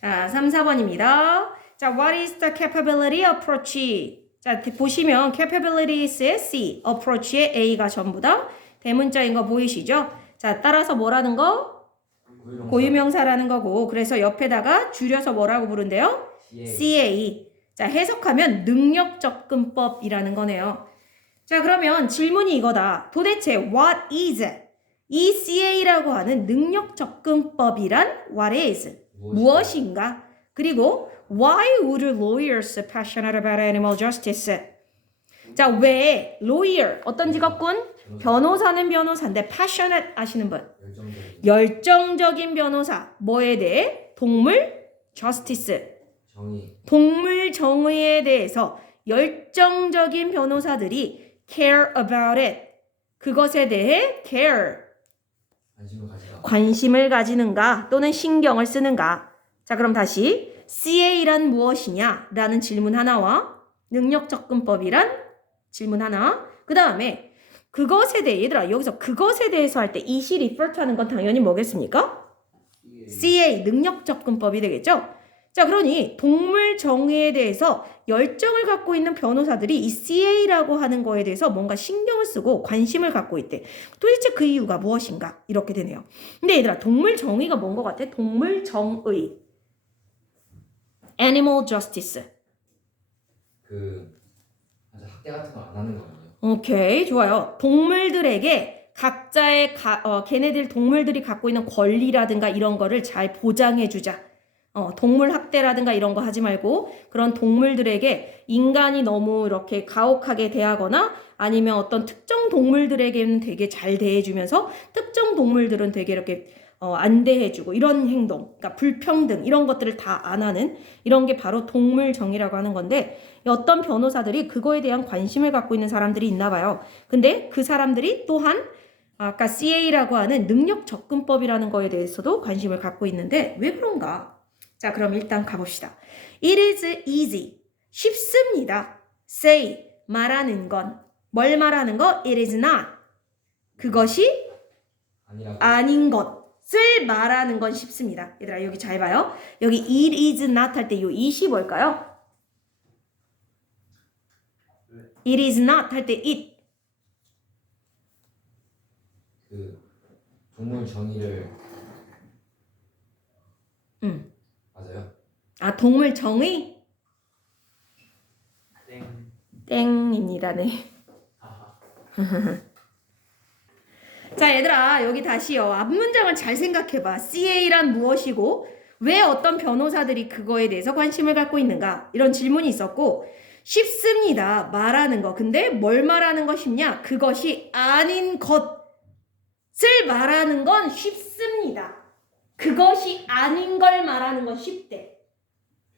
자, 3, 4번입니다. 자, what is the capability approach? 자, 보시면 capabilities의 C, approach의 A가 전부 다 대문자인 거 보이시죠? 자, 따라서 뭐라는 거? 고유명사라는 거고, 그래서 옆에다가 줄여서 뭐라고 부른대요? CA. 자, 해석하면 능력접근법이라는 거네요. 자, 그러면 질문이 이거다. 도대체 what is 이 CA라고 하는 능력접근법이란 what is 무엇인가? 그리고 why would lawyers passionate about animal justice? 자, 왜 lawyer 어떤 직업군? 변호사는 변호사인데 passionate 아시는 분? 열정적인 변호사. 뭐에 대해? 동물 justice. 동물 정의에 대해서 열정적인 변호사들이 care about it. 그것에 대해 care. 관심을 가지는가 또는 신경을 쓰는가. 자, 그럼 다시 CA란 무엇이냐? 라는 질문 하나와 능력접근법이란 질문 하나. 그 다음에 그것에 대해, 얘들아 여기서 그것에 대해서 할 때 이시 refer to 하는 건 당연히 뭐겠습니까? CA 능력접근법이 되겠죠? 자, 그러니 동물 정의에 대해서 열정을 갖고 있는 변호사들이 이 CA라고 하는 거에 대해서 뭔가 신경을 쓰고 관심을 갖고 있대. 도대체 그 이유가 무엇인가? 이렇게 되네요. 근데 얘들아, 동물 정의가 뭔 것 같아? 동물 정의. Animal justice. 학대 같은 거 안 하는 거예요. 오케이, 좋아요. 동물들에게 각자의 걔네들 동물들이 갖고 있는 권리라든가 이런 거를 잘 보장해주자. 동물 학대라든가 이런 거 하지 말고 그런 동물들에게 인간이 너무 이렇게 가혹하게 대하거나 아니면 어떤 특정 동물들에게는 되게 잘 대해주면서 특정 동물들은 되게 이렇게 안 대해주고 이런 행동, 그러니까 불평등 이런 것들을 다 안 하는 이런 게 바로 동물 정의라고 하는 건데 어떤 변호사들이 그거에 대한 관심을 갖고 있는 사람들이 있나 봐요. 근데 그 사람들이 또한 아까 CA라고 하는 능력 접근법이라는 거에 대해서도 관심을 갖고 있는데 왜 그런가? 자, 그럼 일단 가봅시다. It is easy. 쉽습니다. Say, 말하는 건. 뭘 말하는 거? It is not. 그것이 아닌 것을 말하는 건 쉽습니다. 얘들아, 여기 잘 봐요. 여기 it is not 할 때 이 it이 뭘까요? It is not 할 때 it. 동물 정의를 맞아요? 아, 동물 정의? 땡입니다. 네. 자, 얘들아, 여기 다시요. 앞문장을 잘 생각해봐. CA란 무엇이고 왜 어떤 변호사들이 그거에 대해서 관심을 갖고 있는가? 이런 질문이 있었고 쉽습니다. 말하는 거. 근데 뭘 말하는 거 쉽냐? 그것이 아닌 것을 말하는 건 쉽습니다. 그것이 아닌 걸 말하는 건 쉽대.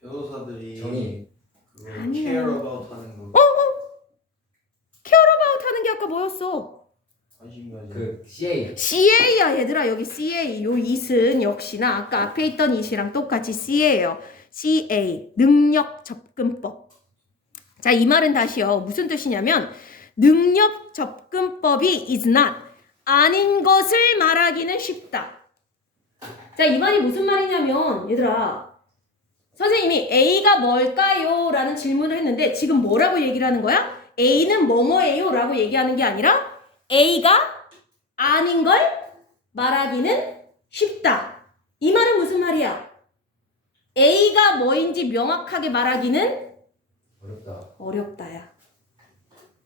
변호사들이 정의. 그걸 아니야. care about 하는 거 care about 하는 게 아까 뭐였어? 관심 가지고 CA. CA야, 얘들아. 여기 CA. 요 it은 역시나 아까 앞에 있던 it이랑 똑같이 CA예요. CA. 능력 접근법. 자, 이 말은 다시요. 무슨 뜻이냐면 능력 접근법이 is not. 아닌 것을 말하기는 쉽다. 자, 이 말이 무슨 말이냐면 얘들아. 선생님이 A가 뭘까요? 라는 질문을 했는데 지금 뭐라고 얘기를 하는 거야? A는 뭐뭐예요? 라고 얘기하는 게 아니라 A가 아닌 걸 말하기는 쉽다. 이 말은 무슨 말이야? A가 뭐인지 명확하게 말하기는 어렵다야.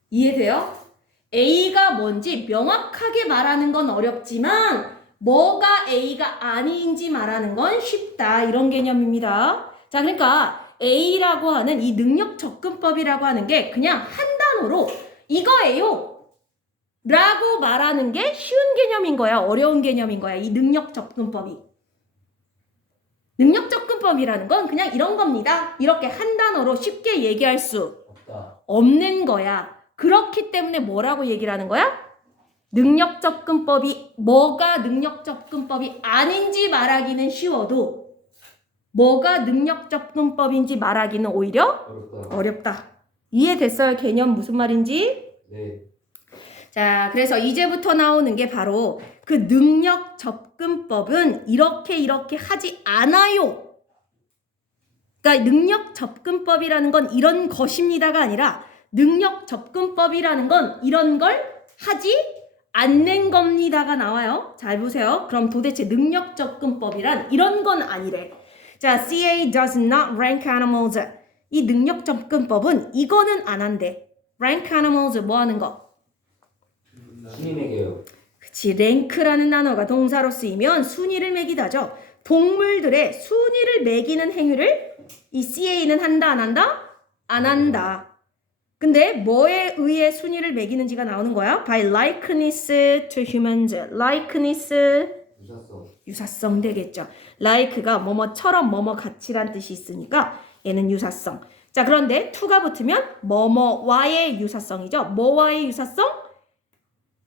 이해돼요? A가 뭔지 명확하게 말하는 건 어렵지만 뭐가 A가 아닌지 말하는 건 쉽다. 이런 개념입니다. 자, 그러니까 A라고 하는 이 능력 접근법이라고 하는 게 그냥 한 단어로 이거예요 라고 말하는 게 쉬운 개념인 거야. 어려운 개념인 거야. 이 능력 접근법이. 능력 접근법이라는 건 그냥 이런 겁니다. 이렇게 한 단어로 쉽게 얘기할 수 없는 거야. 그렇기 때문에 뭐라고 얘기를 하는 거야? 능력 접근법이 뭐가 능력 접근법이 아닌지 말하기는 쉬워도 뭐가 능력 접근법인지 말하기는 오히려 어렵다. 이해됐어요? 개념 무슨 말인지? 네. 자, 그래서 이제부터 나오는 게 바로 그 능력 접근법은 이렇게 하지 않아요 그러니까 능력 접근법이라는 건 이런 것입니다가 아니라 능력 접근법이라는 건 이런 걸 하지 않는 겁니다가 나와요. 잘 보세요. 그럼 도대체 능력 접근법이란 이런 건 아니래. 자, CA does not rank animals. 이 능력 접근법은 이거는 안 한대. rank animals 뭐 하는 거? 순위 매겨요. 그치, 랭크라는 단어가 동사로 쓰이면 순위를 매기다죠. 동물들의 순위를 매기는 행위를 이 CA는 한다 안 한다? 안 한다. 근데 뭐에 의해 순위를 매기는지가 나오는 거야? By likeness to humans. likeness 유사성. 유사성 되겠죠. like가 뭐뭐처럼 뭐뭐 같이란 뜻이 있으니까 얘는 유사성. 자, 그런데 to가 붙으면 뭐뭐와의 유사성이죠. 뭐와의 유사성?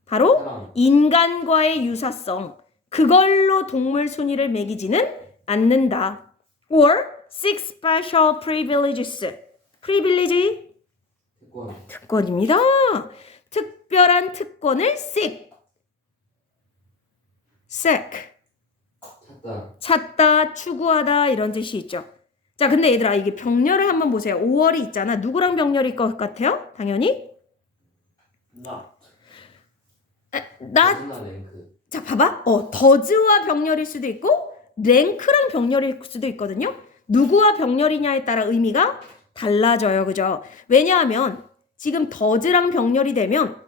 바로 사람. 인간과의 유사성. 그걸로 동물 순위를 매기지는 않는다. Or six special privileges. privilege 특권. 특권입니다. 특별한 특권을 seek. 찾다, 추구하다 이런 뜻이 있죠. 자, 근데 얘들아 이게 병렬을 한번 보세요. 5월이 있잖아. 누구랑 병렬일 것 같아요? 당연히 나. not. 무슨 랭크. 자, 봐봐. 더즈와 병렬일 수도 있고 랭크랑 병렬일 수도 있거든요. 누구와 병렬이냐에 따라 의미가 달라져요. 그죠? 왜냐하면 지금 더즈랑 병렬이 되면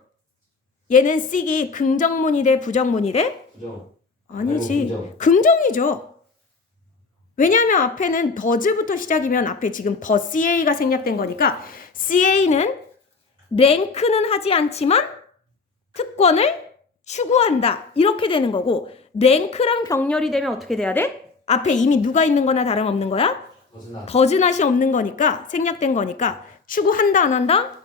얘는 seek이 긍정문이 돼 부정문이 돼? 부정. 아니지. 부정. 긍정이죠. 왜냐하면 앞에는 더즈부터 시작이면 앞에 지금 더 CA가 생략된 거니까 CA는 랭크는 하지 않지만 특권을 추구한다. 이렇게 되는 거고 랭크랑 병렬이 되면 어떻게 돼야 돼? 앞에 이미 누가 있는 거나 다름없는 거야? 거스나. 더즈낫이 없는 거니까 생략된 거니까 추구한다 안 한다?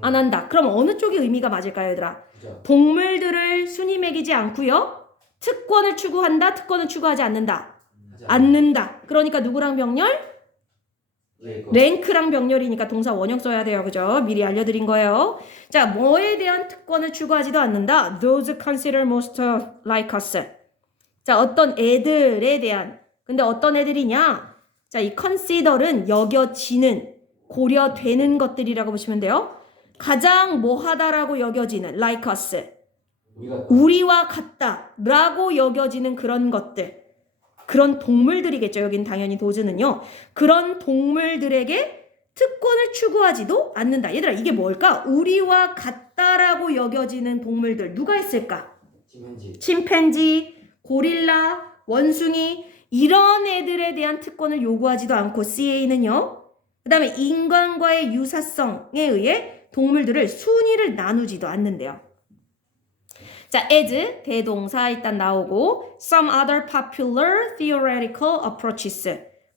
안 한다. 그럼 어느 쪽이 의미가 맞을까요, 얘들아? 부정. 동물들을 순위 매기지 않고요. 특권을 추구한다. 특권을 추구하지 않는다. 하지 않는다. 그러니까 누구랑 병렬? 랭크. 랭크랑 병렬이니까 동사 원형 써야 돼요. 그죠? 미리 알려드린 거예요. 자, 뭐에 대한 특권을 추구하지도 않는다. Those consider most like us. 자, 어떤 애들에 대한. 근데 어떤 애들이냐? 자, 이 consider은 여겨지는, 고려되는 것들이라고 보시면 돼요. 가장 뭐하다라고 여겨지는 like us. 우리와 같다라고 여겨지는 그런 것들. 그런 동물들이겠죠. 여긴 당연히 도즈는요. 그런 동물들에게 특권을 추구하지도 않는다. 얘들아 이게 뭘까? 우리와 같다라고 여겨지는 동물들 누가 있을까? 침팬지. 침팬지, 고릴라, 원숭이 이런 애들에 대한 특권을 요구하지도 않고 CA는요. 그 다음에 인간과의 유사성에 의해 동물들을 순위를 나누지도 않는데요. 자, as 대동사 일단 나오고 some other popular theoretical approaches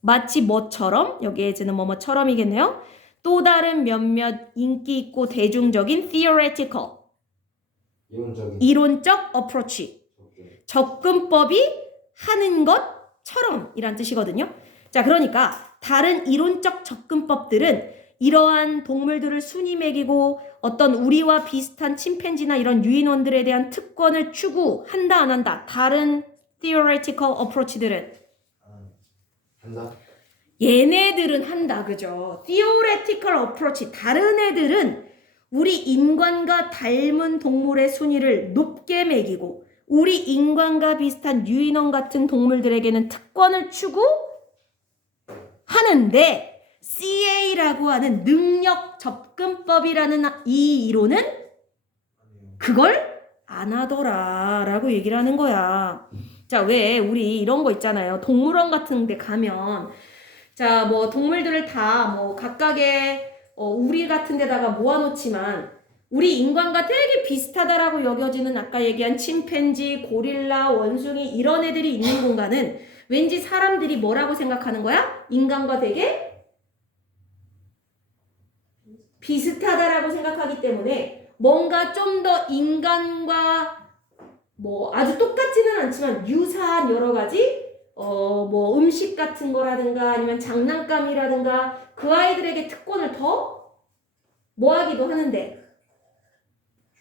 마치 뭐처럼 여기 as는 뭐뭐처럼이겠네요. 또 다른 몇몇 인기 있고 대중적인 theoretical 이론적 approach 접근법이 하는 것처럼 이란 뜻이거든요. 자, 그러니까 다른 이론적 접근법들은 이러한 동물들을 순위 매기고 어떤 우리와 비슷한 침팬지나 이런 유인원들에 대한 특권을 추구한다 안 한다. 다른 theoretical approach들은 한다. 얘네들은 한다. 그죠? theoretical approach 다른 애들은 우리 인간과 닮은 동물의 순위를 높게 매기고 우리 인간과 비슷한 유인원 같은 동물들에게는 특권을 추구하는데 CA라고 하는 능력 접근법이라는 이 이론은 그걸 안 하더라라고 얘기를 하는 거야. 자, 왜 우리 이런 거 있잖아요. 동물원 같은 데 가면 자, 뭐 동물들을 다 뭐 각각의 우리 같은 데다가 모아놓지만 우리 인간과 되게 비슷하다라고 여겨지는 아까 얘기한 침팬지, 고릴라, 원숭이 이런 애들이 있는 공간은 왠지 사람들이 뭐라고 생각하는 거야? 인간과 되게 비슷하다라고 생각하기 때문에 뭔가 좀 더 인간과 뭐 아주 똑같지는 않지만 유사한 여러 가지 뭐 음식 같은 거라든가 아니면 장난감이라든가 그 아이들에게 특권을 더 뭐 하기도 하는데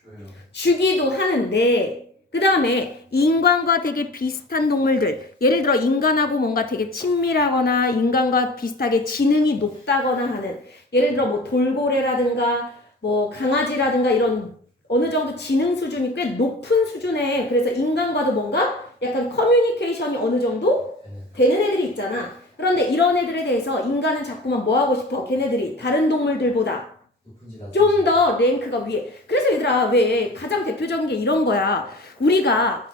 줘요. 주기도 하는데 그 다음에 인간과 되게 비슷한 동물들, 예를 들어 인간하고 뭔가 되게 친밀하거나 인간과 비슷하게 지능이 높다거나 하는, 예를 들어 뭐 돌고래라든가 뭐 강아지라든가 이런 어느 정도 지능 수준이 꽤 높은 수준에, 그래서 인간과도 뭔가 약간 커뮤니케이션이 어느 정도 되는 애들이 있잖아. 그런데 이런 애들에 대해서 인간은 자꾸만 뭐 하고 싶어? 걔네들이 다른 동물들보다 좀 더 랭크가 위에. 그래서 얘들아, 왜 가장 대표적인 게 이런 거야. 우리가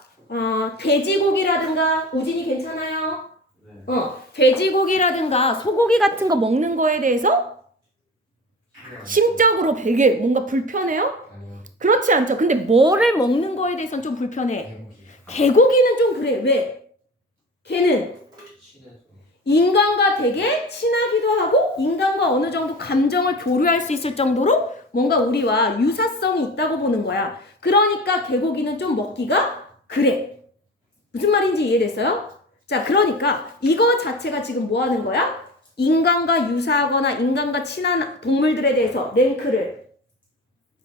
돼지고기라든가, 오진이 괜찮아요? 네. 돼지고기라든가 소고기 같은 거 먹는 거에 대해서 심적으로 되게 뭔가 불편해요? 아니요. 그렇지 않죠. 근데 뭐를 먹는 거에 대해서는 좀 불편해. 개고기. 개고기는 좀 그래. 왜? 걔는 친해서. 인간과 되게 친하기도 하고 인간과 어느 정도 감정을 교류할 수 있을 정도로 뭔가 우리와 유사성이 있다고 보는 거야. 그러니까 개고기는 좀 먹기가 그래. 무슨 말인지 이해됐어요? 자, 그러니까 이거 자체가 지금 뭐 하는 거야? 인간과 유사하거나 인간과 친한 동물들에 대해서 랭크를,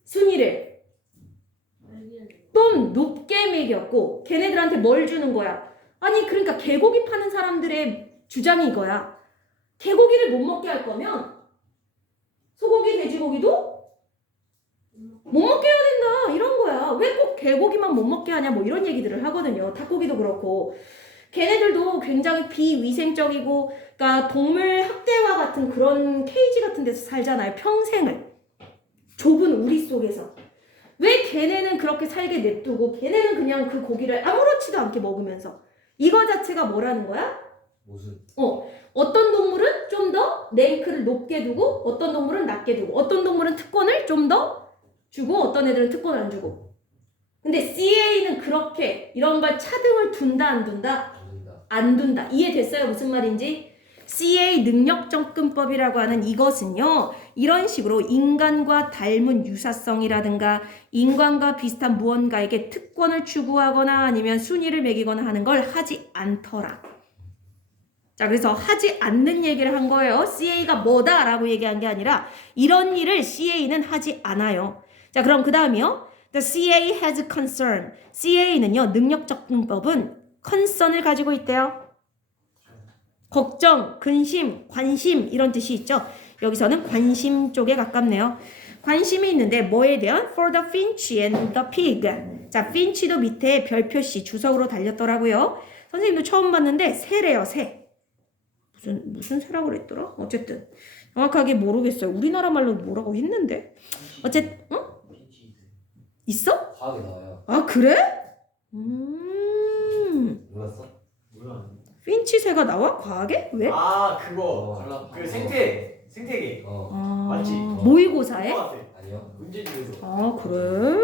순위를 좀 높게 매겼고 걔네들한테 뭘 주는 거야? 아니 그러니까 개고기 파는 사람들의 주장이 이거야. 개고기를 못 먹게 할 거면 소고기, 돼지고기도 못 먹게 해야 된다 이런 거야. 왜 꼭 개고기만 못 먹게 하냐 뭐 이런 얘기들을 하거든요. 닭고기도 그렇고. 걔네들도 굉장히 비위생적이고 그러니까 동물 학대와 같은 그런 케이지 같은 데서 살잖아요. 평생을. 좁은 우리 속에서. 왜 걔네는 그렇게 살게 냅두고 걔네는 그냥 그 고기를 아무렇지도 않게 먹으면서. 이거 자체가 뭐라는 거야? 모순. 어떤 동물은 좀 더 랭크를 높게 두고 어떤 동물은 낮게 두고 어떤 동물은 특권을 좀 더 주고 어떤 애들은 특권을 안 주고. 근데 CA는 그렇게 이런 걸 차등을 둔다 안 둔다? 안 둔다. 이해됐어요? 무슨 말인지? CA 능력 접근법이라고 하는 이것은요. 이런 식으로 인간과 닮은 유사성이라든가 인간과 비슷한 무언가에게 특권을 추구하거나 아니면 순위를 매기거나 하는 걸 하지 않더라. 자, 그래서 하지 않는 얘기를 한 거예요. CA가 뭐다라고 얘기한 게 아니라 이런 일을 CA는 하지 않아요. 자, 그럼 그 다음이요. The CA has concern. CA는요. 능력 접근법은 concern을 가지고 있대요. 걱정, 근심, 관심 이런 뜻이 있죠. 여기서는 관심 쪽에 가깝네요. 관심이 있는데 뭐에 대한? For the finch and the pig. 자, finch도 밑에 별 표시 주석으로 달렸더라고요. 선생님도 처음 봤는데 새래요, 새. 무슨 새라고 그랬더라? 어쨌든 정확하게 모르겠어요. 우리나라 말로 뭐라고 했는데. 어쨌든 있어? 과학에 나와요. 아, 그래? 몰랐어? 뭐야? 핀치새가 나와? 과학에? 왜? 아 그거 관람. 그 생태계 아, 맞지? 모의고사에? 아니요. 문제집에서. 아, 그래?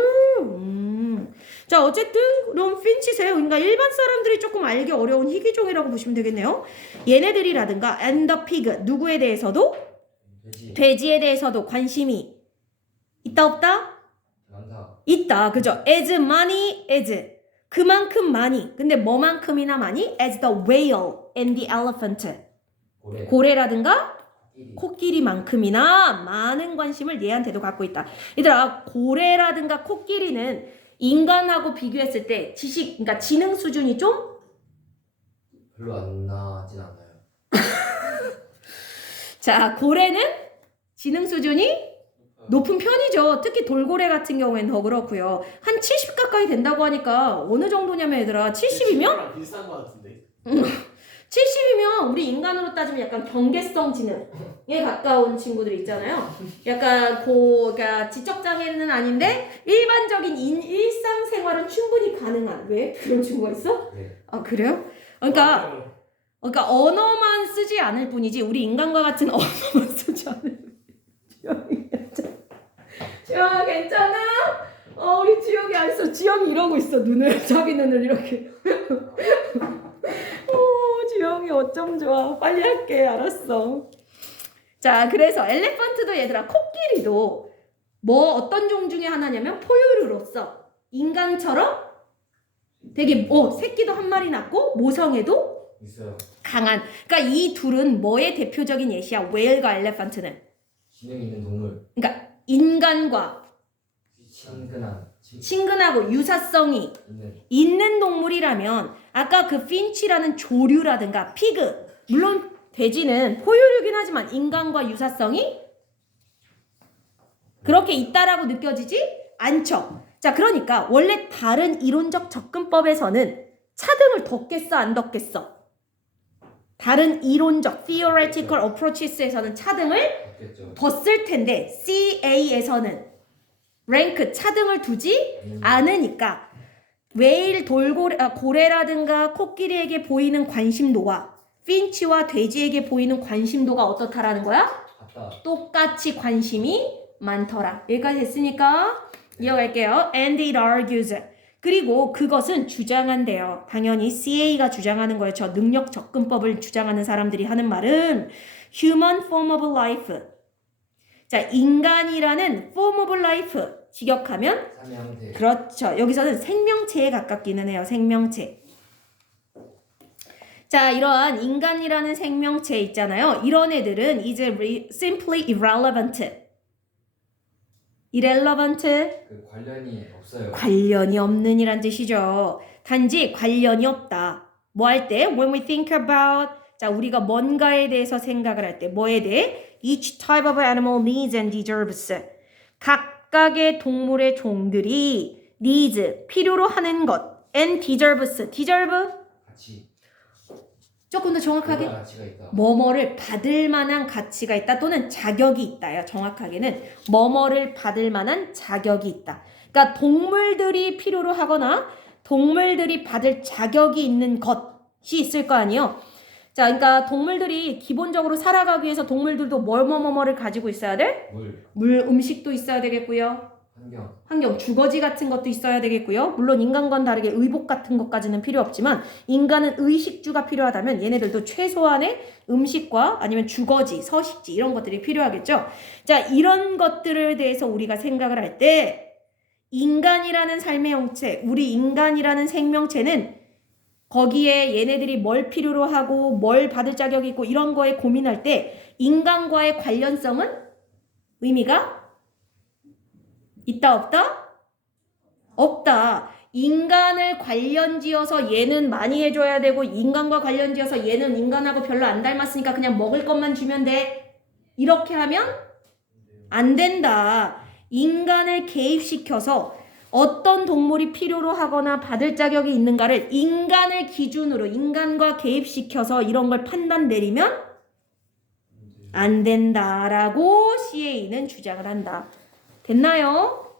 자, 어쨌든 그럼 핀치새, 그러니까 일반 사람들이 조금 알기 어려운 희귀종이라고 보시면 되겠네요. 얘네들이라든가 and the pig, 누구에 대해서도? 돼지. 돼지에 대해서도 관심이 있다 없다? 많다. 있다. 그죠? as many as 그만큼 많이. 근데 뭐만큼이나 많이? as the whale and the elephant. 고래. 고래라든가 코끼리. 코끼리만큼이나 많은 관심을 얘한테도 갖고 있다. 얘들아, 고래라든가 코끼리는 인간하고 비교했을 때 지식, 그러니까 지능 수준이 좀 별로 안 나진 않아요. 자, 고래는 지능 수준이 높은 편이죠. 특히 돌고래 같은 경우에는 더 그렇고요. 한 70 가까이 된다고 하니까 어느 정도냐면 얘들아 70이면 비슷한 거 같은데. 70이면 우리 인간으로 따지면 약간 경계성 지능에 가까운 친구들 있잖아요. 약간 그러니까 지적장애는 아닌데 일반적인 일상생활은 충분히 가능한. 왜? 그런 친구가 있어? 네. 아, 그래요? 그러니까 언어만 쓰지 않을 뿐이지 우리 인간과 같은 언어만 쓰지 않을 뿐이지. 지영아 괜찮아? 우리 지영이 안 써. 지영이 이러고 있어. 눈을 자기 눈을 이렇게. 지영이 어쩜 좋아. 빨리 할게. 알았어. 자, 그래서 엘레펀트도 얘들아 코끼리도 뭐 어떤 종 중에 하나냐면 포유류로서 인간처럼 되게 새끼도 한 마리 낳고 모성애도 있어요. 강한. 그러니까 이 둘은 뭐의 대표적인 예시야? 웨일과 엘레펀트는. 지능 있는 동물. 그러니까 인간과 친근한. 친근하고 유사성이 있는 동물이라면 아까 그 핀치라는 조류라든가 피그, 물론 돼지는 포유류긴 하지만 인간과 유사성이 그렇게 있다라고 느껴지지 않죠. 자, 그러니까 원래 다른 이론적 접근법에서는 차등을 뒀겠어 안 뒀겠어? 다른 이론적 theoretical approaches에서는 차등을 없겠죠. 뒀을 텐데 CA에서는 랭크 차등을 두지 않으니까 웨일, 고래라든가 코끼리에게 보이는 관심도와 핀치와 돼지에게 보이는 관심도가 어떻다라는 거야? 같다. 똑같이 관심이 많더라. 여기까지 됐으니까 이어갈게요. And it argues. 그리고 그것은 주장한대요. 당연히 CA가 주장하는 거예요. 저 능력 접근법을 주장하는 사람들이 하는 말은 human form of life. 자, 인간이라는 form of life 직역하면 삶의 형태. 그렇죠. 여기서는 생명체에 가깝기는 해요. 생명체. 자, 이러한 인간이라는 생명체 있잖아요. 이런 애들은 이제 simply irrelevant. irrelevant. 그 관련이 없어요. 관련이 없는 이란 뜻이죠. 단지 관련이 없다. 뭐 할 때? When we think about. 자, 우리가 뭔가에 대해서 생각을 할 때 뭐에 대해? Each type of animal needs and deserves. 각각의 동물의 종들이 needs, 필요로 하는 것. and deserves. deserve? 가치. 조금 더 정확하게. 가치가 있다. 뭐뭐를 받을 만한 가치가 있다 또는 자격이 있다요. 정확하게는 뭐뭐를 받을 만한 자격이 있다. 그러니까 동물들이 필요로 하거나 동물들이 받을 자격이 있는 것이 있을 거 아니에요. 자, 그러니까 동물들이 기본적으로 살아가기 위해서 동물들도 뭐뭐뭐뭐를 가지고 있어야 돼? 물, 음식도 있어야 되겠고요. 환경, 주거지 같은 것도 있어야 되겠고요. 물론 인간과는 다르게 의복 같은 것까지는 필요 없지만 인간은 의식주가 필요하다면 얘네들도 최소한의 음식과 아니면 주거지, 서식지 이런 것들이 필요하겠죠. 자, 이런 것들에 대해서 우리가 생각을 할 때 인간이라는 삶의 형체, 우리 인간이라는 생명체는 거기에 얘네들이 뭘 필요로 하고 뭘 받을 자격이 있고 이런 거에 고민할 때 인간과의 관련성은 의미가 있다 없다? 없다. 인간을 관련지어서 얘는 많이 해줘야 되고 인간과 관련지어서 얘는 인간하고 별로 안 닮았으니까 그냥 먹을 것만 주면 돼. 이렇게 하면 안 된다. 인간을 개입시켜서 어떤 동물이 필요로 하거나 받을 자격이 있는가를 인간을 기준으로 인간과 개입시켜서 이런 걸 판단 내리면 안 된다라고 CA는 주장을 한다. 됐나요?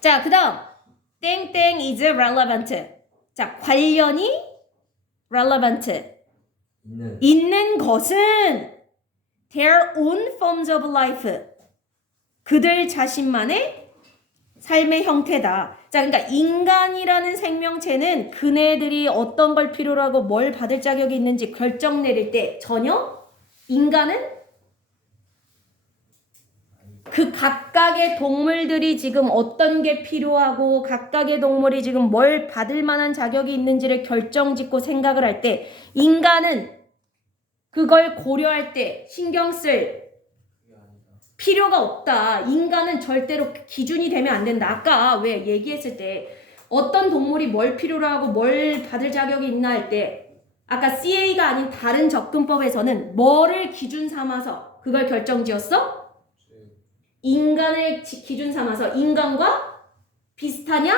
자, 그 다음 땡땡 is relevant. 자, 관련이 relevant. 있는 것은 their own forms of life. 그들 자신만의 삶의 형태다. 자, 그러니까 인간이라는 생명체는 그네들이 어떤 걸 필요로 하고 뭘 받을 자격이 있는지 결정 내릴 때 전혀 인간은 그 각각의 동물들이 지금 어떤 게 필요하고 각각의 동물이 지금 뭘 받을 만한 자격이 있는지를 결정짓고 생각을 할 때 인간은 그걸 고려할 때 신경 쓸 필요가 없다. 인간은 절대로 기준이 되면 안 된다. 아까 왜 얘기했을 때 어떤 동물이 뭘 필요로 하고 뭘 받을 자격이 있나 할 때 아까 CA가 아닌 다른 접근법에서는 뭐를 기준 삼아서 그걸 결정지었어? 인간을 기준 삼아서 인간과 비슷하냐?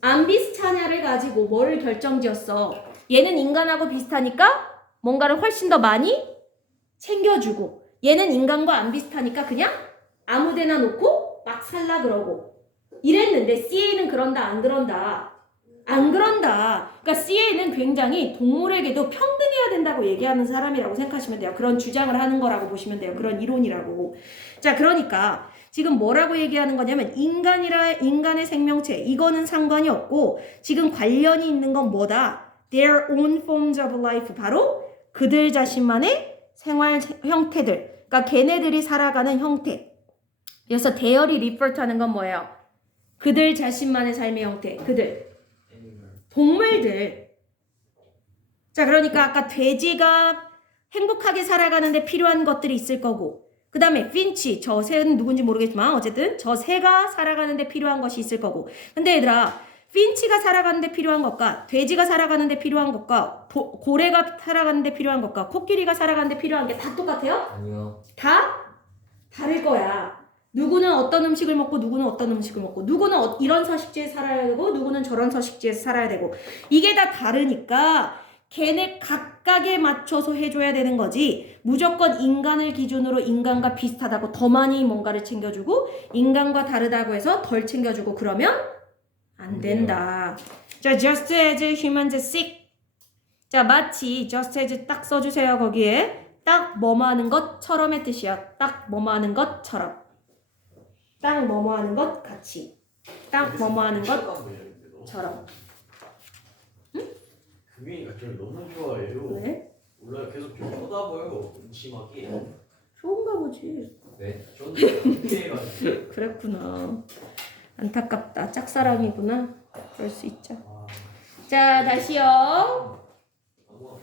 안 비슷하냐를 가지고 뭐를 결정지었어? 얘는 인간하고 비슷하니까 뭔가를 훨씬 더 많이 챙겨주고 얘는 인간과 안 비슷하니까 그냥 아무데나 놓고 막 살라 그러고 이랬는데 CA는 그런다 안 그런다? 안 그런다. 그러니까 CA는 굉장히 동물에게도 평등해야 된다고 얘기하는 사람이라고 생각하시면 돼요. 그런 주장을 하는 거라고 보시면 돼요. 그런 이론이라고. 자, 그러니까 지금 뭐라고 얘기하는 거냐면 인간의 생명체 이거는 상관이 없고 지금 관련이 있는 건 뭐다? Their own forms of life. 바로 그들 자신만의 생활 형태들. 그러니까 걔네들이 살아가는 형태. 그래서 대열이 리퍼트 하는 건 뭐예요? 그들 자신만의 삶의 형태. 그들. 동물들. 자, 그러니까 아까 돼지가 행복하게 살아가는데 필요한 것들이 있을 거고 그 다음에 핀치, 저 새는 누군지 모르겠지만 어쨌든 저 새가 살아가는데 필요한 것이 있을 거고. 근데 얘들아, 핀치가 살아가는데 필요한 것과 돼지가 살아가는데 필요한 것과 고래가 살아가는데 필요한 것과 코끼리가 살아가는데 필요한 게 다 똑같아요? 아니요. 다 다를 거야. 누구는 어떤 음식을 먹고 누구는 어떤 음식을 먹고 누구는 이런 서식지에 살아야 되고 누구는 저런 서식지에서 살아야 되고 이게 다 다르니까 걔네 각각에 맞춰서 해줘야 되는 거지. 무조건 인간을 기준으로 인간과 비슷하다고 더 많이 뭔가를 챙겨주고 인간과 다르다고 해서 덜 챙겨주고 그러면 안 된다. 자, just as humans seek. 자, 마치 just as 딱 써주세요. 거기에 딱 뭐뭐 하는 것처럼의 뜻이야. 딱 뭐뭐 하는 것처럼. 딱 뭐뭐 하는 것 같이. 딱 뭐뭐 하는 것처럼. 금이가 저를 너무 좋아해요. 왜? 몰라요. 계속 좀 쳐다봐요. 심하게. 좋은가 보지. 네. 저는 해가지고. 그랬구나. 안타깝다. 짝사랑이구나. 그럴 수 있죠. 아, 자, 다시요. 너무하고.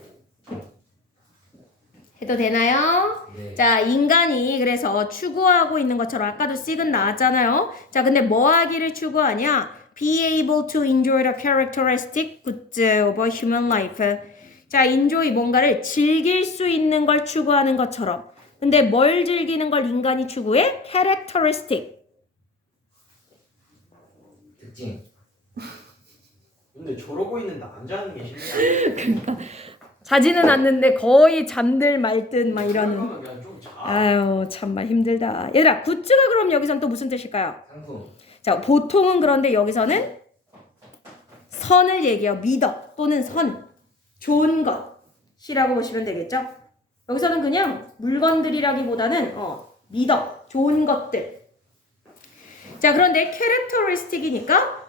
해도 되나요? 네. 자, 인간이 그래서 추구하고 있는 것처럼 아까도 씩은 나왔잖아요. 자, 근데 뭐 하기를 추구하냐? Be able to enjoy the characteristic goods of a human life. 자, enjoy 뭔가를 즐길 수 있는 걸 추구하는 것처럼. 근데 뭘 즐기는 걸 인간이 추구해? characteristic. 특징. 근데 저러고 있는데 안 자는 게 신기하네. 자지는 않는데 거의 잠들 말듯 막 이런. 그러면 그냥 좀 자. 아유, 참말 힘들다. 얘들아, 굿즈가 그럼 여기선 또 무슨 뜻일까요? 상품. 자, 보통은 그런데 여기서는 선을 얘기해요. 미덕 또는 선, 좋은 것이라고 보시면 되겠죠? 여기서는 그냥 물건들이라기보다는 미덕, 좋은 것들. 자, 그런데 characteristic이니까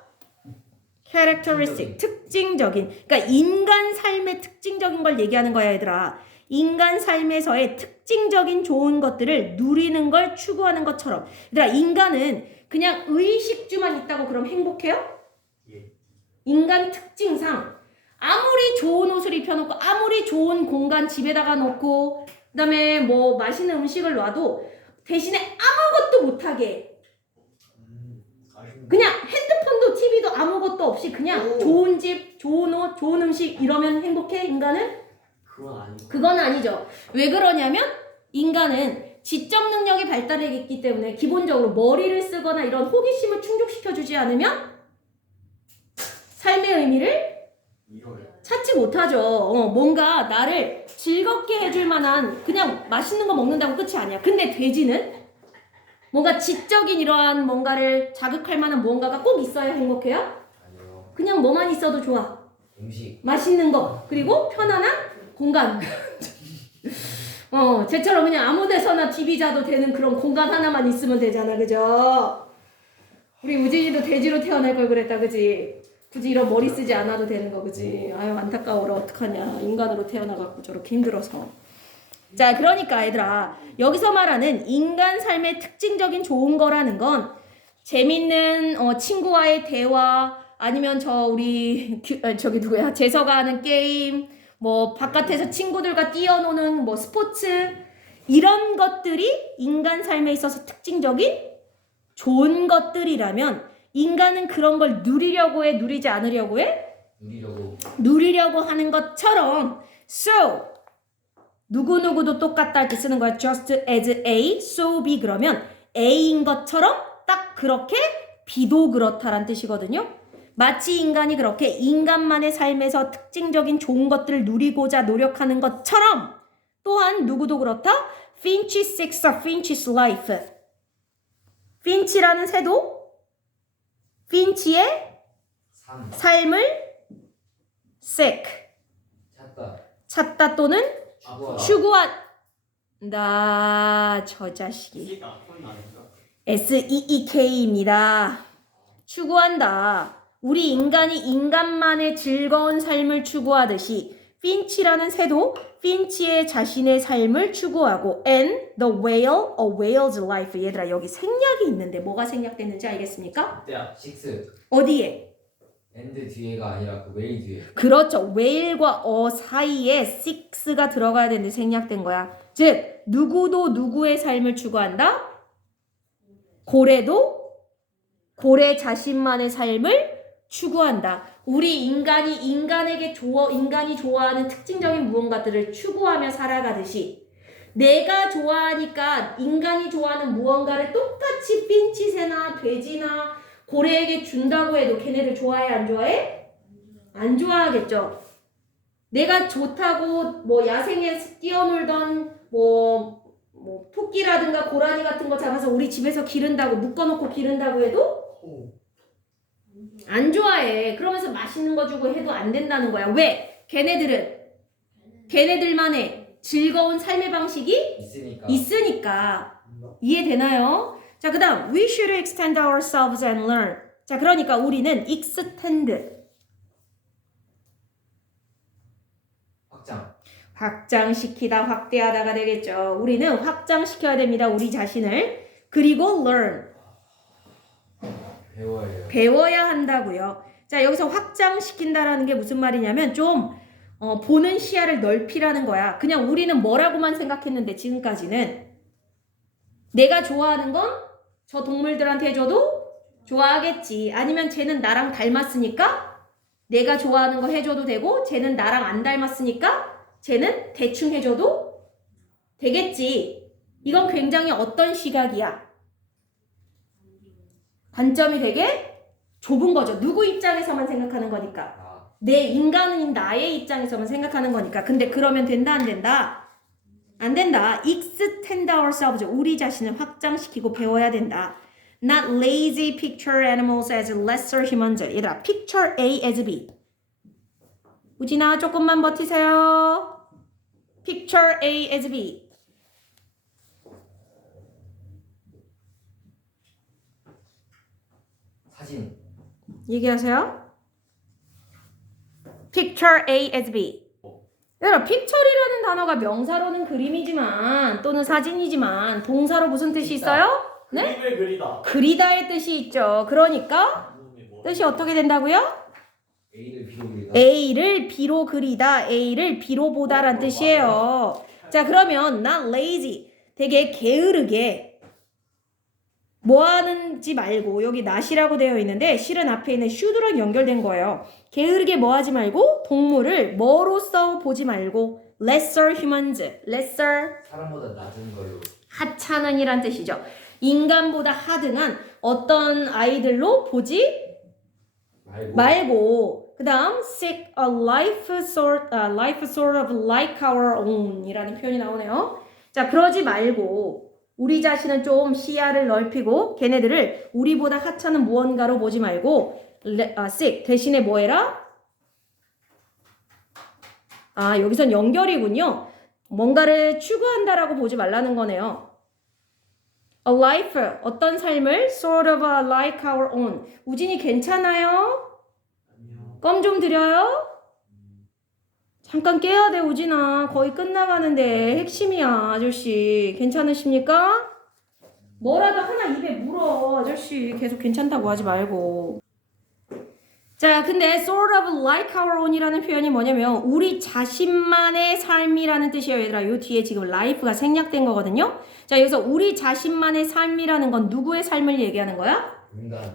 characteristic, 특징적인. 그러니까 인간 삶의 특징적인 걸 얘기하는 거야, 얘들아. 인간 삶에서의 특징적인 좋은 것들을 누리는 걸 추구하는 것처럼. 얘들아, 인간은 그냥 의식주만 있다고 그럼 행복해요? 예. 인간 특징상 아무리 좋은 옷을 입혀놓고 아무리 좋은 공간 집에다가 놓고 그다음에 뭐 맛있는 음식을 놔도 대신에 아무것도 못하게 해. 아쉽네. 그냥 핸드폰도 TV도 아무것도 없이 그냥 오. 좋은 집, 좋은 옷, 좋은 음식 이러면 행복해? 인간은? 그건 아니고. 그건 아니죠. 왜 그러냐면 인간은 지적 능력이 발달했기 때문에 기본적으로 머리를 쓰거나 이런 호기심을 충족시켜주지 않으면 삶의 의미를 이거요. 찾지 못하죠. 뭔가 나를 즐겁게 해줄 만한 그냥 맛있는 거 먹는다고 끝이 아니야. 근데 돼지는 뭔가 지적인 이러한 뭔가를 자극할 만한 무언가가 꼭 있어야 행복해요? 아니요. 그냥 뭐만 있어도 좋아. 음식. 맛있는 거 그리고 편안한 공간. 쟤처럼 그냥 아무 데서나 TV 자도 되는 그런 공간 하나만 있으면 되잖아. 그죠? 우리 우진이도 돼지로 태어날 걸 그랬다. 그지? 굳이 이런 머리 쓰지 않아도 되는 거. 그지? 아유, 안타까워라. 어떡하냐. 인간으로 태어나갖고 저렇게 힘들어서. 자, 그러니까 얘들아, 여기서 말하는 인간 삶의 특징적인 좋은 거라는 건 재밌는 친구와의 대화, 아니면 저기 누구야? 재서가 하는 게임, 뭐 바깥에서 친구들과 뛰어노는 뭐 스포츠, 이런 것들이 인간 삶에 있어서 특징적인 좋은 것들이라면 인간은 그런 걸 누리려고 해, 누리지 않으려고 해? 누리려고. 누리려고 하는 것처럼. So 누구누구도 똑같다 할 때 쓰는 거야. just as A, so B. 그러면 A인 것처럼 딱 그렇게 B도 그렇다란 뜻이거든요. 마치 인간이 그렇게 인간만의 삶에서 특징적인 좋은 것들을 누리고자 노력하는 것처럼 또한 누구도 그렇다. Finch seeks a Finch's life. 핀치라는 새도 핀치의 삶. 삶을 seek, 찾다 또는 추구한다. 저 자식이. C가 손 아닌가? SEEK입니다. 추구한다. 우리 인간이 인간만의 즐거운 삶을 추구하듯이 핀치라는 새도 핀치의 자신의 삶을 추구하고 and the whale, a whale's life. 얘들아, 여기 생략이 있는데 뭐가 생략됐는지 알겠습니까? 야, 식스. 어디에? and 뒤에가 아니라 그 웨이 뒤에. 그렇죠. whale과 사이에 six가 들어가야 되는데 생략된 거야. 즉 누구도 누구의 삶을 추구한다? 고래도 고래 자신만의 삶을 추구한다. 우리 인간이 인간이 좋아하는 특징적인 무언가들을 추구하며 살아가듯이 내가 좋아하니까 인간이 좋아하는 무언가를 똑같이 핀칫새나 돼지나 고래에게 준다고 해도 걔네들 좋아해 안 좋아해? 안 좋아하겠죠. 내가 좋다고 뭐 야생에 뛰어놀던 뭐 토끼라든가 고라니 같은 거 잡아서 우리 집에서 기른다고 묶어놓고 기른다고 해도 안 좋아해. 그러면서 맛있는 거 주고 해도 안 된다는 거야. 왜? 걔네들만의 즐거운 삶의 방식이 있으니까. 이해되나요? 자, 그 다음 we should extend ourselves and learn. 자, 그러니까 우리는 extend 확장시키다, 확대하다가 되겠죠. 우리는 확장시켜야 됩니다. 우리 자신을. 그리고 learn 배워야 한다고요. 자, 여기서 확장시킨다라는 게 무슨 말이냐면 좀 보는 시야를 넓히라는 거야. 그냥 우리는 뭐라고만 생각했는데 지금까지는 내가 좋아하는 건 저 동물들한테 해줘도 좋아하겠지. 아니면 쟤는 나랑 닮았으니까 내가 좋아하는 거 해줘도 되고 쟤는 나랑 안 닮았으니까 쟤는 대충 해줘도 되겠지. 이건 굉장히 어떤 시각이야? 관점이 되게 좁은 거죠. 누구 입장에서만 생각하는 거니까. 내 인간인 나의 입장에서만 생각하는 거니까. 근데 그러면 된다 안 된다? 안 된다. extend ourselves. 우리 자신을 확장시키고 배워야 된다. Not lazy picture animals as lesser humans. 얘들아, picture A as B. 우진아, 조금만 버티세요. Picture A as B. 사진. 얘기하세요. Picture A as B. 여러분, picture이라는 단어가 명사로는 그림이지만 또는 사진이지만 동사로 무슨 뜻이 있어요? 네? 그림을 그리다. 그리다의 뜻이 있죠. 그러니까 뜻이 어떻게 된다고요? A를 B로 그리다, A를 B로 보다란 뜻이에요. 자, 그러면 not lazy, 되게 게으르게 뭐 하는지 말고, 여기 not이라고 되어 있는데 실은 앞에 있는 should랑 연결된 거예요. 게으르게 뭐 하지 말고 동물을 뭐로써 보지 말고 lesser humans, lesser 사람보다 낮은 걸로 하찮은이란 뜻이죠. 인간보다 하등한 어떤 아이들로 보지 말고. 그 다음 seek a life sort of like our own 이라는 표현이 나오네요. 자, 그러지 말고 우리 자신은 좀 시야를 넓히고 걔네들을 우리보다 하찮은 무언가로 보지 말고 seek 대신에 뭐 해라? 아, 여기선 연결이군요. 뭔가를 추구한다라고 보지 말라는 거네요. A life, 어떤 삶을 sort of like our own. 우진이 괜찮아요? 껌 좀 드려요? 잠깐 깨야 돼, 우진아. 거의 끝나가는데 핵심이야, 아저씨. 괜찮으십니까? 뭐라도 하나 입에 물어, 아저씨. 계속 괜찮다고 하지 말고. 자, 근데 sort of like our own이라는 표현이 뭐냐면 우리 자신만의 삶이라는 뜻이에요, 얘들아. 요 뒤에 지금 life가 생략된 거거든요. 자, 여기서 우리 자신만의 삶이라는 건 누구의 삶을 얘기하는 거야?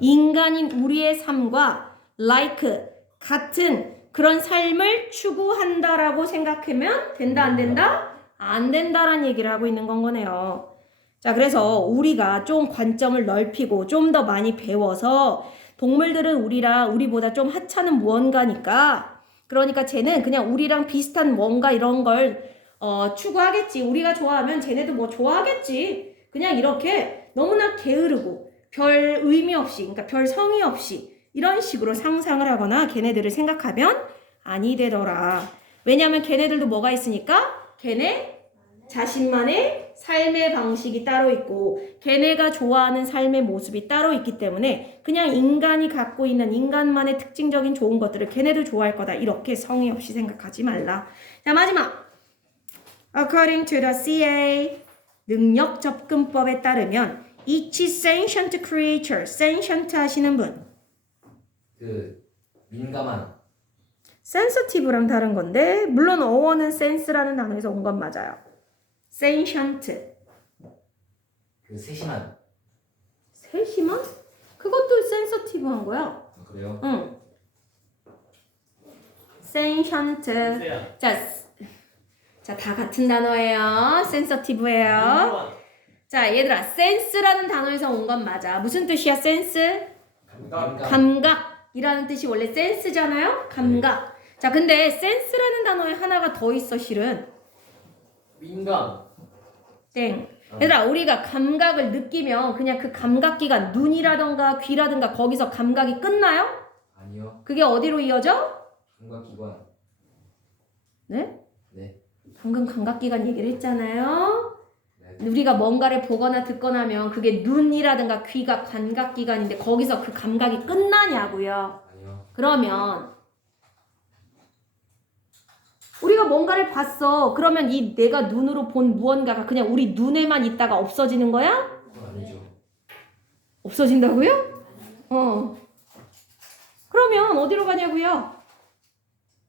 인간인 우리의 삶과 like, 같은 그런 삶을 추구한다라고 생각하면 된다, 안 된다? 안 된다라는 얘기를 하고 있는 건 거네요. 자, 그래서 우리가 좀 관점을 넓히고 좀 더 많이 배워서 동물들은 우리보다 좀 하찮은 무언가니까, 그러니까 쟤는 그냥 우리랑 비슷한 뭔가 이런 걸 추구하겠지. 우리가 좋아하면 쟤네도 뭐 좋아하겠지. 그냥 이렇게 너무나 게으르고 별 의미 없이, 그러니까 별 성의 없이 이런 식으로 상상을 하거나 걔네들을 생각하면 아니 되더라. 왜냐하면 걔네들도 뭐가 있으니까? 걔네 자신만의 삶의 방식이 따로 있고 걔네가 좋아하는 삶의 모습이 따로 있기 때문에 그냥 인간이 갖고 있는 인간만의 특징적인 좋은 것들을 걔네도 좋아할 거다. 이렇게 성의 없이 생각하지 말라. 자, 마지막. According to the CA, 능력 접근법에 따르면 each sentient creature, sentient 하시는 분. 민감한. sensitive랑 다른 건데 물론 어원은 sense라는 단어에서 온 건 맞아요. sentient. 그 세심한. 세심한? 그것도 sensitive한 거야. 아, 그래요? 응. sentient. 센스야. 자, 다 같은 단어예요. sensitive예요. 자, 얘들아, sense라는 단어에서 온 건 맞아. 무슨 뜻이야, sense? 감각. 감각이라는 뜻이 원래 sense잖아요? 감각. 자, 근데 sense라는 단어에 하나가 더 있어, 실은. 민감. 땡. 얘들아, 우리가 감각을 느끼면 그냥 그 감각기관, 눈이라던가 귀라든가 거기서 감각이 끝나요? 아니요. 그게 어디로 이어져? 감각기관. 네? 네. 방금 감각기관 얘기를 했잖아요. 네. 우리가 뭔가를 보거나 듣거나 하면 그게 눈이라든가 귀가 감각기관인데 거기서 그 감각이 끝나냐고요. 아니요. 그러면 우리가 뭔가를 봤어. 그러면 이 내가 눈으로 본 무언가가 그냥 우리 눈에만 있다가 없어지는 거야? 그건 아니죠. 없어진다고요? 그러면 어디로 가냐고요?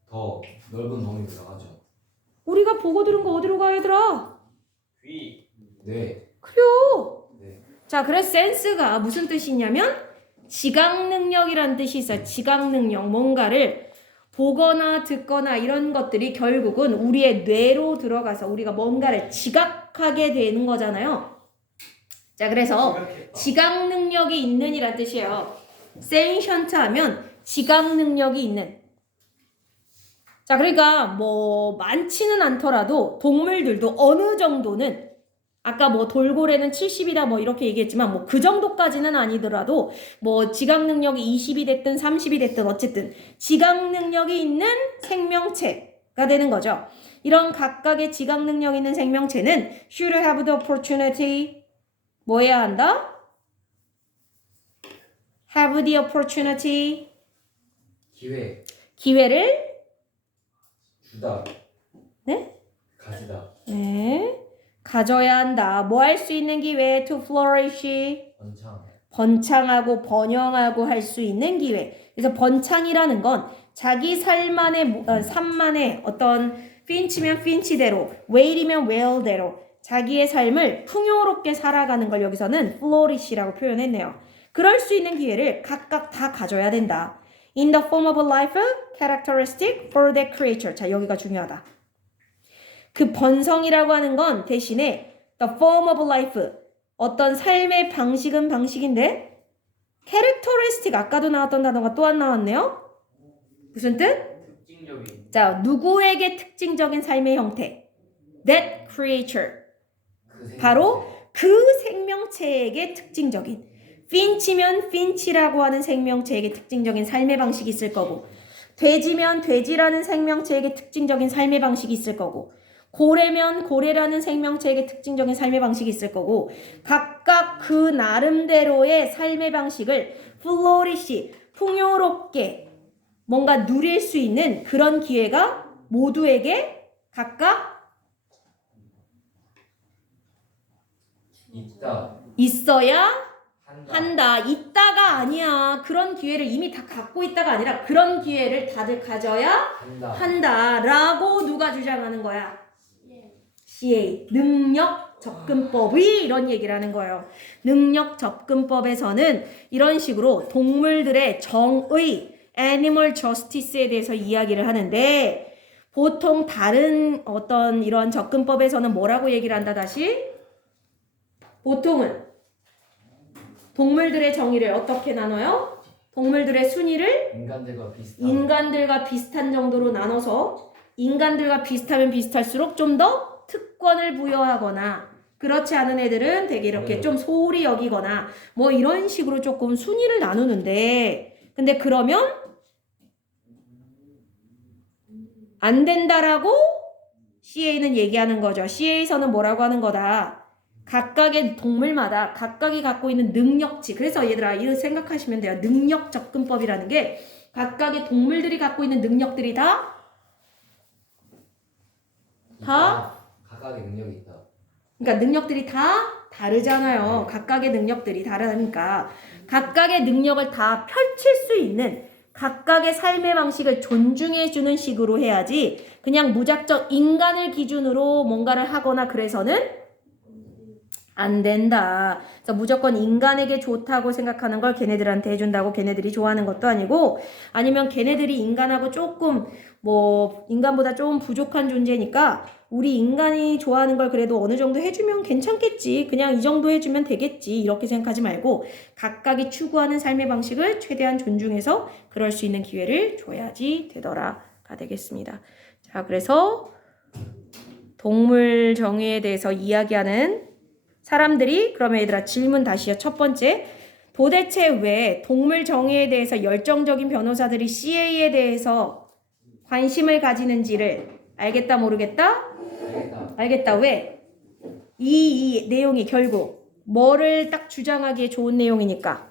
더 넓은 범위로 나가죠. 우리가 보고 들은 거 어디로 가야 얘들아? 귀. 네. 그래요. 네. 자, 그래서 센스가 무슨 뜻이냐면 지각 능력이라는 뜻이 있어요. 지각 능력. 뭔가를 보거나 듣거나 이런 것들이 결국은 우리의 뇌로 들어가서 우리가 뭔가를 지각하게 되는 거잖아요. 자, 그래서 생각했다. 지각 능력이 있는 이란 뜻이에요. sentient 하면 지각 능력이 있는. 자, 그러니까 뭐 많지는 않더라도 동물들도 어느 정도는 아까 뭐 돌고래는 70이다 뭐 이렇게 얘기했지만 뭐 그 정도까지는 아니더라도 뭐 지각 능력이 20이 됐든 30이 됐든 어쨌든 지각 능력이 있는 생명체가 되는 거죠. 이런 각각의 지각 능력 있는 생명체는 should have the opportunity 뭐 해야 한다? have the opportunity 기회. 기회를 주다. 네? 가지다. 네. 가져야 한다. 뭐 할 수 있는 기회? to flourish. 번창. 번창하고 번영하고 할 수 있는 기회. 그래서 번창이라는 건 자기 삶만의 어떤 핀치면 핀치대로, 웨일이면 웨일대로 자기의 삶을 풍요롭게 살아가는 걸 여기서는 flourish라고 표현했네요. 그럴 수 있는 기회를 각각 다 가져야 된다. In the form of a life characteristic for that creature. 자, 여기가 중요하다. 그 번성이라고 하는 건 대신에 the form of life 어떤 삶의 방식은 방식인데 characteristic 아까도 나왔던 단어가 또 안 나왔네요. 무슨 뜻? 특징적인. 자, 누구에게 특징적인 삶의 형태 that creature 그 생명체. 바로 그 생명체에게 특징적인 핀치면 핀치라고 하는 생명체에게 특징적인 삶의 방식이 있을 거고 돼지면 돼지라는 생명체에게 특징적인 삶의 방식이 있을 거고 고래면 고래라는 생명체에게 특징적인 삶의 방식이 있을 거고 각각 그 나름대로의 삶의 방식을 flourish, 풍요롭게 뭔가 누릴 수 있는 그런 기회가 모두에게 각각 있다. 있어야 한다. 한다. 있다가 아니야. 그런 기회를 이미 다 갖고 있다가 아니라 그런 기회를 다들 가져야 한다. 한다라고 누가 주장하는 거야? CA 능력 접근법이 이런 얘기를 하는 거예요. 능력 접근법에서는 이런 식으로 동물들의 정의 애니멀 저스티스에 대해서 이야기를 하는데 보통 다른 어떤 이런 접근법에서는 뭐라고 얘기를 한다 다시? 보통은 동물들의 정의를 어떻게 나눠요? 동물들의 순위를 인간들과 비슷한 정도로 나눠서 인간들과 비슷하면 비슷할수록 좀 더 특권을 부여하거나 그렇지 않은 애들은 되게 이렇게 좀 소홀히 여기거나 뭐 이런 식으로 조금 순위를 나누는데 근데 그러면 안 된다라고 CA는 얘기하는 거죠. CA에서는 뭐라고 하는 거다. 각각의 동물마다 각각이 갖고 있는 능력치. 그래서 얘들아 이렇게 생각하시면 돼요. 능력 접근법이라는 게 각각의 동물들이 갖고 있는 능력들이 다 각각의 능력이 있다. 그러니까 능력들이 다 다르잖아요. 각각의 능력들이 다르니까 각각의 능력을 다 펼칠 수 있는 각각의 삶의 방식을 존중해주는 식으로 해야지 그냥 무작정 인간을 기준으로 뭔가를 하거나 그래서는 안 된다. 그래서 무조건 인간에게 좋다고 생각하는 걸 걔네들한테 해준다고 걔네들이 좋아하는 것도 아니고 아니면 걔네들이 인간하고 조금 뭐 인간보다 좀 부족한 존재니까 우리 인간이 좋아하는 걸 그래도 어느 정도 해주면 괜찮겠지. 그냥 이 정도 해주면 되겠지. 이렇게 생각하지 말고 각각이 추구하는 삶의 방식을 최대한 존중해서 그럴 수 있는 기회를 줘야지 되더라가 되겠습니다. 자, 그래서 동물 정의에 대해서 이야기하는 사람들이 그러면 얘들아 질문 다시요. 첫 번째, 도대체 왜 동물 정의에 대해서 열정적인 변호사들이 CA에 대해서 관심을 가지는지를 알겠다 모르겠다? 알겠다. 알겠다. 왜? 이 내용이 결국 뭐를 딱 주장하기에 좋은 내용이니까.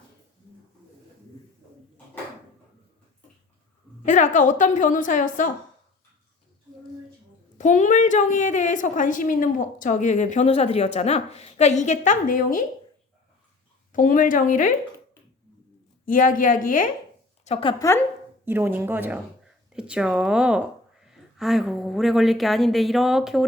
얘들아 아까 어떤 변호사였어? 동물 정의에 대해서 관심 있는 변호사들이었잖아. 그러니까 이게 딱 내용이 동물 정의를 이야기하기에 적합한 이론인 거죠. 됐죠? 아이고 오래 걸릴 게 아닌데 이렇게 오래